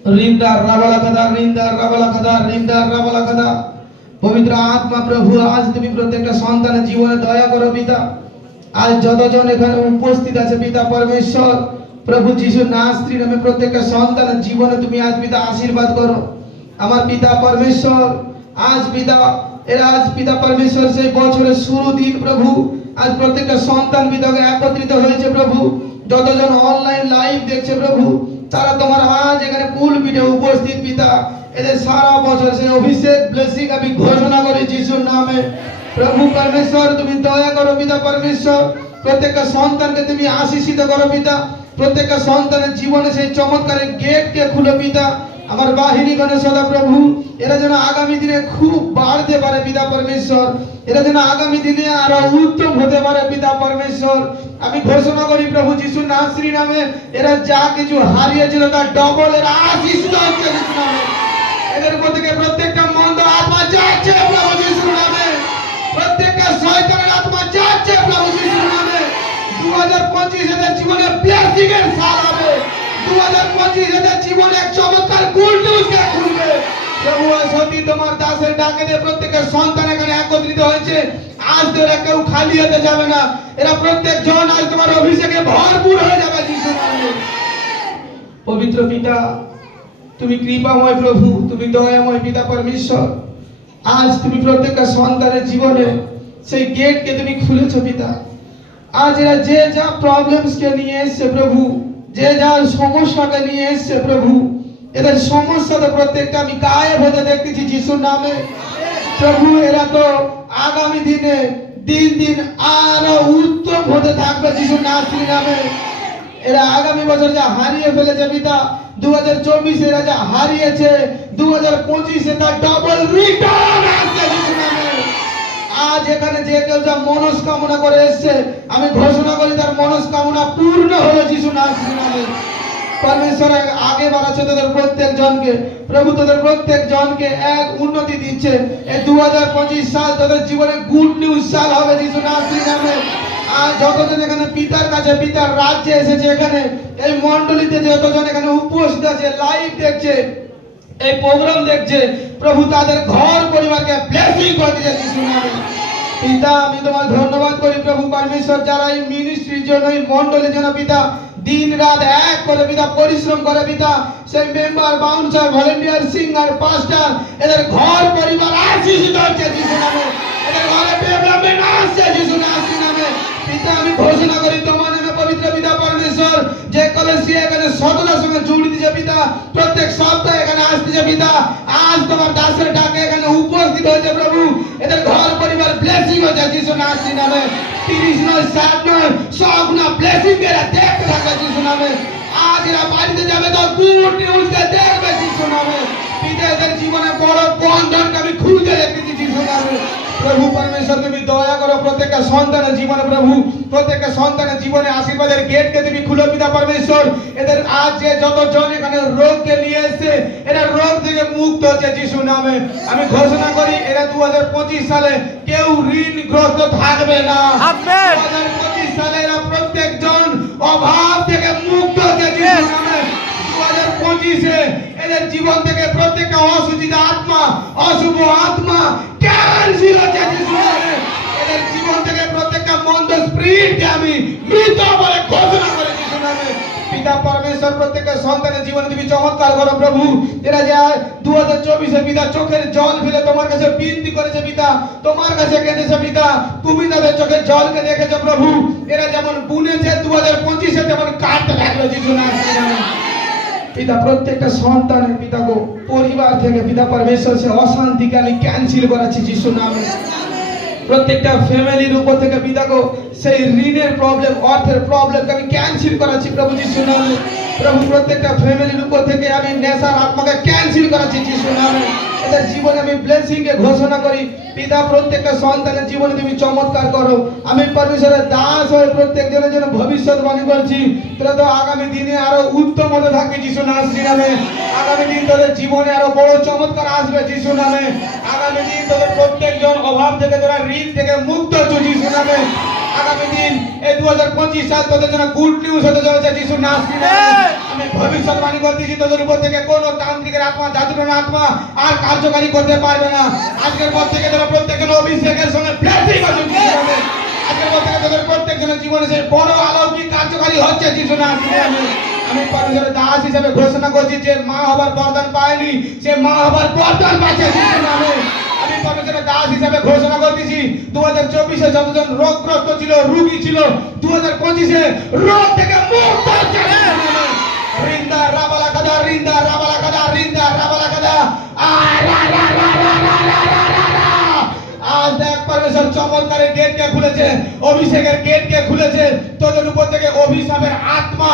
रिंदा रावला कदा रिंदा रावला कदा रिंदा रावला कदा पवित्र आत्मा प्रभु आज তুমি প্রত্যেকটা সন্তানের জীবনে দয়া করো পিতা আজ যতজন এখানে উপস্থিত আছে পিতা পরমেশ্বর প্রভু যিশু নাসরি নামে প্রত্যেকটা সন্তানের জীবনে তুমি আজ পিতা আশীর্বাদ করো আমার পিতা পরমেশ্বর আজ পিতা এরা আজ পিতা পরমেশ্বর সেই বছরের শুরু দিন প্রভু আজ প্রত্যেকটা সন্তান পিতাকে একত্রিত হয়েছে প্রভু যতজন অনলাইন লাইভ দেখছে প্রভু তারা তোমার আজ এখানে পুলপিটে উপস্থিত পিতা এদের সারা বছর সেই অভিষেক ব্লেসিং আমি ঘোষণা করি যিশুর নামে প্রভু পরমেশ্বর তুমি দয়া করো পিতা পরমেশ্বর প্রত্যেকটা সন্তানকে তুমি আশীষিত করো পিতা প্রত্যেকটা সন্তানের জীবনে সেই চমৎকারের গেটকে খুলো পিতা আমার বাহিনীগণে সদা প্রভু এরা যেন আগামী দিনে খুব বাড়তে পারে পিতা পরমেশ্বর এরা যেন আগামী দিনে আরো উত্তম হতে পারে পিতা পরমেশ্বর আমি ঘোষণা করি প্রভু যিশু নাসরি নামে এরা যা কিছু হারিয়েছিল তার ডবল এরা আশীষিত হচ্ছে যিশু নামে এদের উপর থেকে প্রত্যেকটা মন্দ আত্মা যাচ্ছে প্রভু যিশুর নামে প্রত্যেকটা শয়তানের আত্মা যাচ্ছে প্রভু যিশুর নামে 2025 এদের জীবনে ব্লেসিং এর সাল হবে 2025 এদের জীবনে এক চমৎকার গুড নিউজ কে খুলবে প্রভু সত্যি তোমার দাসের ডাকে দিয়ে প্রত্যেকটা সন্তান এখানে একত্রিত হয়েছে আজ তো এরা কেউ খালি হতে যাবে না এরা প্রত্যেক জন আজ তোমার অভিষেকে ভরপুর হয়ে যাবে যিশুর নামে পবিত্র পিতা তুমি কৃপাময় প্রভু তুমি দয়াময় পিতা পরমেশ্বর আজ তুমি প্রত্যেকটা সন্তানের জীবনে সেই গেটকে তুমি খুলেছো পিতা আজ এরা যে যা প্রবলেমস কে নিয়ে এসেছে প্রভু যে যা সমস্যাকে নিয়ে এসেছে প্রভু এদের সমস্যা তো প্রত্যেকটা আমি গায়েব হতে দেখতেছি যিশুর নামে প্রভু এরা তো আগামী দিনে দিন দিন আরো উত্তম হতে থাকবে যিশুর নাসরি নামে এরা আগামী বছর যা হারিয়ে ফেলেছে পিতা 2024 এরা যা হারিয়েছে 2025 এ তার ডবল রিটার্ন আসছে যিশুর নামে আজ এখানে যে কেউ যা মনস্কামনা করে এসেছে আমি ঘোষণা করি তার মনস্কামনা পূর্ণ হলো যিশু নাসরি নামে পরমেশ্বর আগে বাড়াচ্ছে তোদের প্রত্যেক জনকে প্রভু তোদের প্রত্যেক জনকে এক উন্নতি দিচ্ছে এই 2025 সাল তোদের জীবনে গুড নিউজ সাল হবে যিশু নাসরি নামে আর যতজন এখানে পিতার কাছে পিতার রাজ্যে এসেছে এখানে এই মণ্ডলীতে যতজন এখানে উপস্থিত আছে লাইভ দেখছে এই প্রোগ্রাম দেখছে প্রভু তাদের ঘর পরিবারকে ব্লেসিং করে দিয়েছে যিশু নামে পিতা আমি তোমার ধন্যবাদ করি প্রভু পরমেশ্বর যারা এই মিনিস্ট্রির জন্য এই মণ্ডলীর জন্য পিতা দিন রাত এক করে পিতা পরিশ্রম করে পিতা সেই মেম্বার বাউন্সার ভলেন্টিয়ার সিঙ্গার পাস্টার এদের ঘর পরিবার আশীষিত হচ্ছে যিশু নামে এদের ঘরে ডেভেলপমেন্ট আসছে যিশু নামে পিতা আমি ঘোষণা করি তোমার নামে পবিত্র পিতা পরমেশ্বর যে কলেসিয়া এখানে সততার সঙ্গে জুড়ে দিয়েছে পিতা প্রত্যেক সপ্তাহে এখানে আসছে পিতা আজ তোমার দাসের ডাকে এখানে উপস্থিত হয়েছে প্রভু এদের ঘর পরিবার ব্লেসিং হচ্ছে যিশু নামে 30 নয় 60 নয় 100 গুণা ব্লেসিং এরা দেখতে থাকবে যিশু নামে আজ এরা বাড়িতে যাবে তো গুড নিউজ কে দেখবে যিশু নামে পিতা এদের জীবনে বড় বন্ধনকে আমি খুলতে রেখেছি যিশু নামে প্রভু পরমেশ্বর তুমি দয়া করো প্রত্যেকটা সন্তানের জীবনে প্রভু প্রত্যেকটা সন্তানের জীবনে আশীর্বাদের গেটকে তুমি খুলো পিতা পরমেশ্বর এদের আজ যে যতজন এখানে রোগকে নিয়ে এসেছে এরা রোগ থেকে মুক্ত হচ্ছে যিশু নামে আমি ঘোষণা করি এরা 2025 সালে কেউ ঋণগ্রস্ত থাকবে না 2025 সালে এরা প্রত্যেক জন অভাব থেকে মুক্ত হচ্ছে যিশু নামে 2025 এ এদের জীবন থেকে প্রত্যেকটা অসুচিত আত্মা অশুভ আত্মা ক্যান্সেল হচ্ছে যিশু নামে এদের জীবন থেকে প্রত্যেকটা মন্দ স্পিরিটকে আমি মৃত বলে ঘোষণা করে যিশু নামে পিতা পরমেশ্বর প্রত্যেকটা সন্তানের জীবনে তুমি চমৎকার করো প্রভু এরা যায় 2024 এ পিতা চোখের জল ফেলে তোমার কাছে বিনতি করেছে পিতা তোমার কাছে কেঁদেছে পিতা তুমি তাদের চোখের জলকে দেখেছো প্রভু এরা যেমন বুনেছে 2025 এ তেমন কাটতে লাগলো যিশু নামে পিতা প্রত্যেকটা সন্তানের পিতা গো পরিবার থেকে পিতা পরমেশ্বর সে অশান্তিকে আমি ক্যান্সেল করাচ্ছি যিশু নামে প্রত্যেকটা ফ্যামিলির উপর থেকে পিতা গো সেই ঋণের প্রবলেম অর্থের প্রবলেমকে আমি ক্যান্সেল করাচ্ছি প্রভু যিশু নামে প্রভু প্রত্যেকটা ফ্যামিলির উপর থেকে আমি নেশার আত্মাকে ক্যান্সেল করাচ্ছি যিশু নামে এদের জীবনে আমি ব্লেসিং কে ঘোষণা করি পিতা প্রত্যেকটা সন্তানের জীবনে তুমি চমৎকার করো আমি পরমেশ্বরের দাস হয়ে প্রত্যেক জনের জন্য ভবিষ্যৎবাণী করছি তোরা তো আগামী দিনে আরো উত্তম হতে থাকবে যিশু নামে আগামী দিন তোদের জীবনে আরো বড় চমৎকার আসবে যিশু নামে আগামী দিন তোদের প্রত্যেকজন অভাব থেকে তোরা ঋণ থেকে মুক্ত হচ্ছে যিশু নামে আগামী দিন এই 2025 সাল তোদের জন্য গুড নিউজ হতে চলেছে যিশুর নাম আমি ভবিষ্যৎবাণী করতেছি তোদের উপর থেকে কোন তান্ত্রিকের আত্মা জাদুটনা আত্মা আর কার্যকারী করতে পারবে না আজকের পর থেকে তোরা প্রত্যেকজন অভিষেকের সঙ্গে ব্লেসিং আছে আজকের পর থেকে তোদের প্রত্যেকজনের জীবনে সেই বড় অলৌকিক কার্যকারী হচ্ছে যিশুর নাম আমি পরমেশ্বরের দাস হিসেবে ঘোষণা করছি যে মা হবার বরদান পায়নি সে মা হবার বরদান পাচ্ছে যিশুর নামে আমি পরমেশ্বরের দাস হিসেবে ঘোষণা করতেছি 2024 এ যতজন রোগগ্রস্ত ছিল রোগী ছিল 2025 এ রোগ থেকে মুক্ত হচ্ছে রিন্দা রাবালা কাদা রিন্দা রাবালা কাদা রিন্দা রাবালা কাদা আজ দেখ পরমেশ্বর চমৎকারের গেট কে খুলেছে অভিষেকের গেট কে খুলেছে তোদের উপর থেকে অভিশাপের আত্মা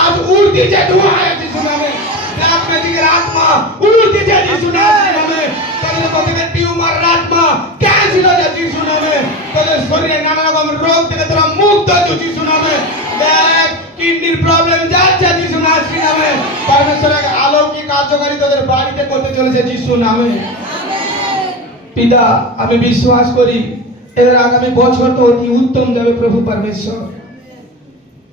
আজ উড়তিছে ধোঁয়া যিশুর নামে ব্ল্যাক ম্যাজিকের আত্মা উড়তিছে যিশুর নামে তোদের উপর থেকে টিউমার আত্মা ক্যান্সেল হয়ে যাচ্ছে যিশুর নামে তোদের শরীরে নানা রকম রোগ থেকে তোরা মুক্ত হচ্ছে যিশুর নামে দেখ কিডনির প্রবলেম যাচ্ছে যিশুর নামে পরমেশ্বরের অলৌকিক কার্যকারী তোদের বাড়িতে করতে চলেছে যিশুর নামে পিতা আমি বিশ্বাস করি এর আগামী বছর তো অতি উত্তম যাবে প্রভু পরমেশ্বর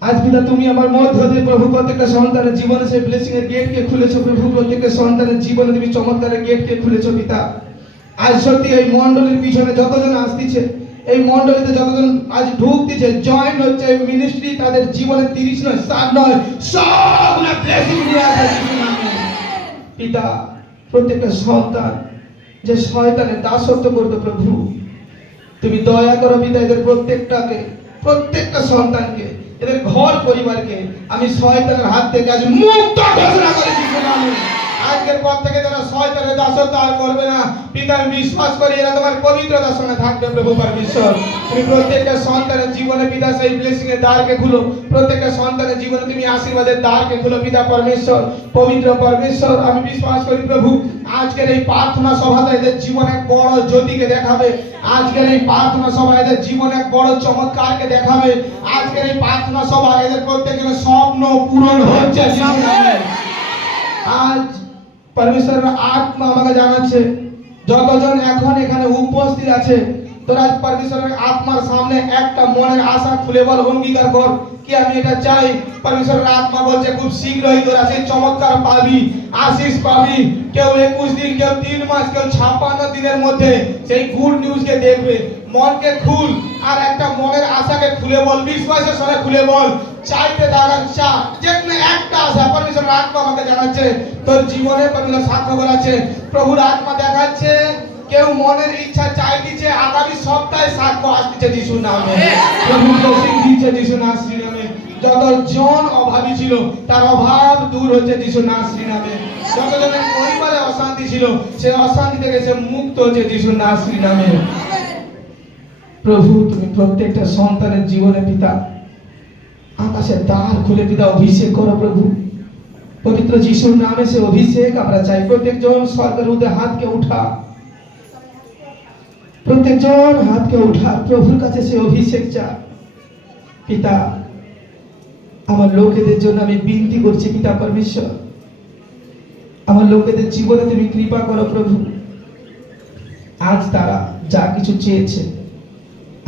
আজ পিতা তুমি আমার মধ্য দিয়ে প্রভু প্রত্যেকটা সন্তানের জীবনে সেই ব্লেসিং এর গেট কে খুলেছো প্রভু প্রত্যেকটা সন্তানের জীবনে তুমি চমৎকারের গেট কে খুলেছো পিতা আজ সত্যি এই মণ্ডলীর পিছনে যতজন আসতিছে এই মণ্ডলীতে যতজন আজ ঢুকতেছে জয়েন হচ্ছে এই মিনিস্ট্রি তাদের জীবনে 30 নয় 60 নয় সবগুলা ব্লেসিং নিয়ে আসে পিতা প্রত্যেকটা সন্তান যে শয়তানের দাসত্ব করতে প্রভু তুমি দয়া করো পিতা এদের প্রত্যেকটা সন্তানকে এদের ঘর পরিবারকে আমি শয়তানের হাত থেকে আজ মুক্ত ঘোষণা করে যিশুর নামে আজকের পর থেকে তারা শয়তানের দাসত্ব আর করবে না পিতা আমি বিশ্বাস করি এরা তোমার পবিত্রতার সঙ্গে থাকবে প্রভু পরমেশ্বর তুমি প্রত্যেকটা সন্তানের জীবনে পিতা সেই ব্লেসিং এর দ্বারকে খুলো প্রত্যেকটা সন্তানের জীবনে তুমি আশীর্বাদের দ্বারকে খুলো পিতা পরমেশ্বর পবিত্র পরমেশ্বর আমি বিশ্বাস করি প্রভু আজকের এই প্রার্থনা সভাতে এদের জীবনে এক বড় জ্যোতিকে দেখাবে আজকের এই প্রার্থনা সভা এদের জীবনে এক বড় চমৎকারকে দেখাবে আজকের এই প্রার্থনা সভা এদের প্রত্যেকের স্বপ্ন পূরণ হচ্ছে আজ পরমেশ্বরের আত্মা আমাকে জানাচ্ছে যতজন এখন এখানে উপস্থিত আছে তোরা পরমেশ্বরের আত্মার সামনে একটা মনের আশা খুলে বল অঙ্গীকার কর কি আমি এটা চাই পরমেশ্বরের আত্মা বলছে খুব শীঘ্রই তোরা সেই চমৎকার পাবি আশীষ পাবি কেউ 21 দিন কেউ 3 মাস কেউ 56 দিনের মধ্যে সেই গুড নিউজ কে দেখবে মনকে খুল আর একটা মনের আশাকে খুলে বল বিশ্বাসের সঙ্গে খুলে বল চাইতে দাঁড়ান চা যেখানে একটা আশা পরমেশ্বরের আত্মা আমাকে জানাচ্ছে তোর জীবনে পরমেশ্বর সাক্ষ্য করাচ্ছে প্রভুর আত্মা দেখাচ্ছে কেউ মনের ইচ্ছা চাই দিচ্ছে আগামী সপ্তাহে সাক্ষ্য আসছে যিশুর নামে প্রভু ব্লেসিং দিচ্ছে যিশুর নামে যতজন অভাবী ছিল তার অভাব দূর হচ্ছে যিশুর নামে যতজনের পরিবারে অশান্তি ছিল সে অশান্তি থেকে সে মুক্ত হচ্ছে যিশুর নামে প্রভু তুমি প্রত্যেকটা সন্তানের জীবনে পিতা আকাশের দ্বার খুলে পিতা অভিষেক করো প্রভু পবিত্র যিশুর নামে সে অভিষেক আমরা চাই প্রত্যেকজন সরকার উদে হাতকে উঠা প্রত্যেকজন হাতকে উঠা প্রভুর কাছে সে অভিষেক চায় পিতা আমার লোকেদের জন্য আমি বিনতি করছি পিতা পরমেশ্বর আমার লোকেদের জীবনে তুমি কৃপা করো প্রভু আজ তারা যা কিছু চেয়েছে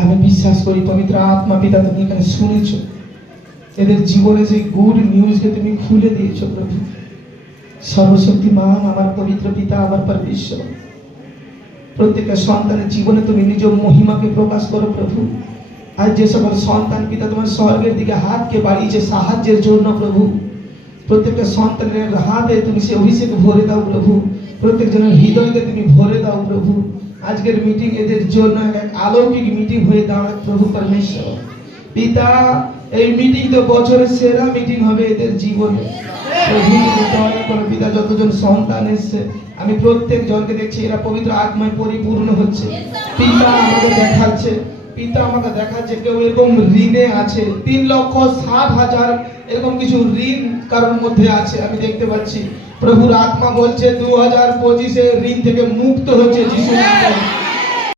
আমি বিশ্বাস করি পবিত্র আত্মা পিতা তুমি এখানে শুনেছো এদের জীবনে যে গুড নিউজকে তুমি খুলে দিয়েছো প্রভু সর্বশক্তিমান আমার পবিত্র পিতা আমার পরমেশ্বর প্রত্যেকটা সন্তানের জীবনে তুমি নিজ মহিমাকে প্রকাশ করো প্রভু আজ যে সকল সন্তান পিতা তোমার স্বর্গের দিকে হাতকে বাড়িয়েছে সাহায্যের জন্য প্রভু প্রত্যেকটা সন্তানের হাতে তুমি সে অভিষেক ভরে দাও প্রভু প্রত্যেকজনের হৃদয়কে তুমি ভরে দাও প্রভু আজকের মিটিং এদের জন্য এক অলৌকিক মিটিং হয়ে দাঁড়াক প্রভু পরমেশ্বর পিতা এই মিটিং তো বছরের সেরা মিটিং হবে এদের জীবনে প্রভু তুমি দয়া করো পিতা যতজন সন্তান এসেছে আমি প্রত্যেক জনকে দেখছি এরা পবিত্র আত্মায় পরিপূর্ণ হচ্ছে পিতা আমাকে দেখাচ্ছে কেউ এরকম ঋণে আছে 3,60,000 এরকম কিছু ঋণ কারোর মধ্যে আছে আমি দেখতে পাচ্ছি প্রভুর আত্মা বলছে 2025 এ ঋণ থেকে মুক্ত হচ্ছে যিশুর নামে